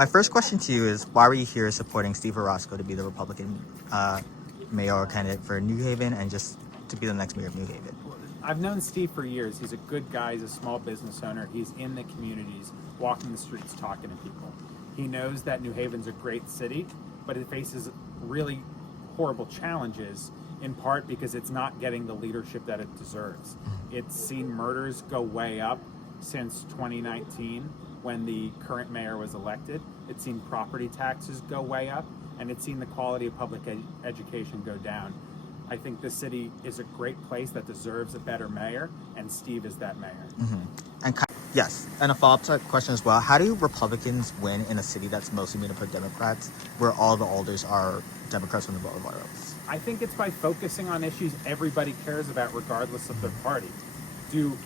My first question to you is, why were you here supporting Steve Orozco to be the Republican mayoral candidate for New Haven and just to be the next mayor of New Haven? I've known Steve for years. He's a good guy. He's a small business owner. He's in the communities, walking the streets, talking to people. He knows that New Haven's a great city, but it faces really horrible challenges, in part because it's not getting the leadership that it deserves. It's seen murders go way up since 2019 when the current mayor was elected. It's seen property taxes go way up, and it's seen the quality of public education go down. I think this city is a great place that deserves a better mayor, and Steve is that mayor. And yes, and a follow-up to that question as well. How do Republicans win in a city that's mostly made up of Democrats, where all the alders are Democrats from the boroughs? I think it's by focusing on issues everybody cares about, regardless of their party. Do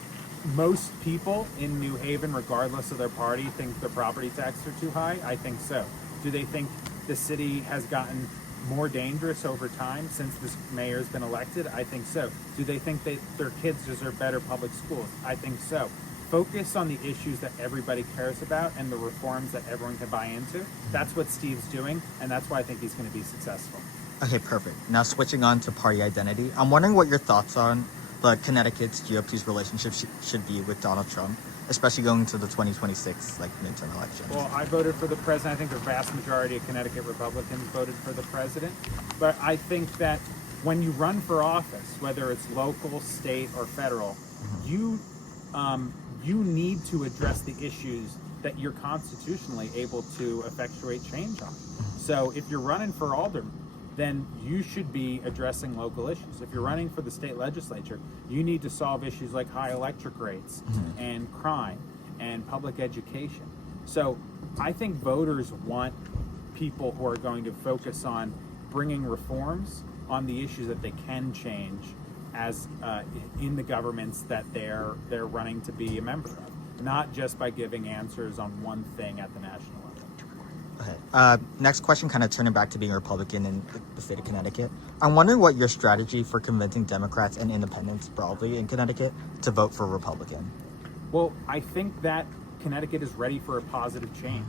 most people in New Haven, regardless of their party, think their property taxes are too high? I think so. Do they think the city has gotten more dangerous over time since this mayor's been elected? I think so. Do they think that their kids deserve better public schools? I think so. Focus on the issues that everybody cares about and the reforms that everyone can buy into. That's what Steve's doing, and that's why I think he's going to be successful. Okay, perfect. Now switching on to party identity, I'm wondering what your thoughts on the Connecticut's GOP's relationship should be with Donald Trump, especially going to the 2026 midterm elections. Well, I voted for the president. I think the vast majority of Connecticut Republicans voted for the president. But I think that when you run for office, whether it's local, state, or federal, you need to address the issues that you're constitutionally able to effectuate change on. So if you're running for alderman, then you should be addressing local issues. If you're running for the state legislature, you need to solve issues like high electric rates and crime and public education. So I think voters want people who are going to focus on bringing reforms on the issues that they can change as in the governments that they're running to be a member of, not just by giving answers on one thing at the national level. Okay. Next question, kind of turning back to being a Republican in the state of Connecticut. I'm wondering what your strategy for convincing Democrats and independents broadly in Connecticut to vote for Republican. Well, I think that Connecticut is ready for a positive change.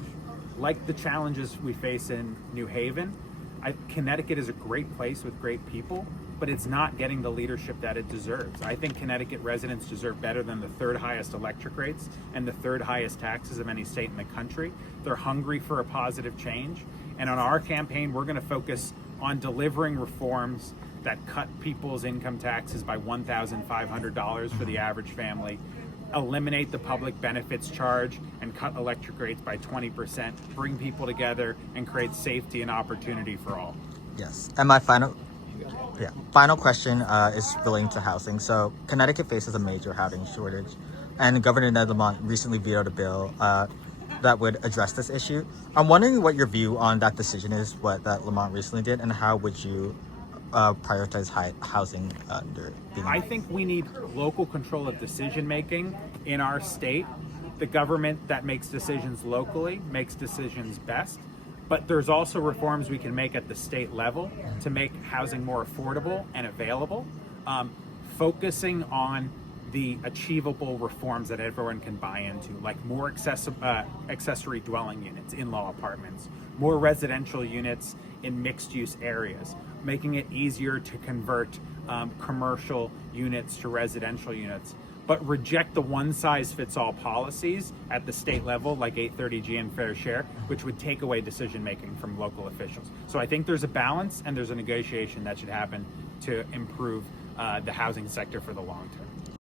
Like the challenges we face in New Haven, Connecticut is a great place with great people, but it's not getting the leadership that it deserves. I think Connecticut residents deserve better than the third highest electric rates and the third highest taxes of any state in the country. They're hungry for a positive change. And on our campaign, we're going to focus on delivering reforms that cut people's income taxes by $1,500 for the average family, eliminate the public benefits charge and cut electric rates by 20%, bring people together and create safety and opportunity for all. Yes. And my final question is relating to housing. So Connecticut faces a major housing shortage, and Governor Ned Lamont recently vetoed a bill that would address this issue. I'm wondering what your view on that decision is, what that Lamont recently did, and how would you prioritize housing under being... I think we need local control of decision making in our state. The government that makes decisions locally makes decisions best. But there's also reforms we can make at the state level to make housing more affordable and available, focusing on the achievable reforms that everyone can buy into, like more accessory dwelling units, in-law apartments, more residential units in mixed-use areas, making it easier to convert commercial units to residential units, but reject the one-size-fits-all policies at the state level, like 830G and Fair Share, which would take away decision-making from local officials. So I think there's a balance and there's a negotiation that should happen to improve the housing sector for the long term.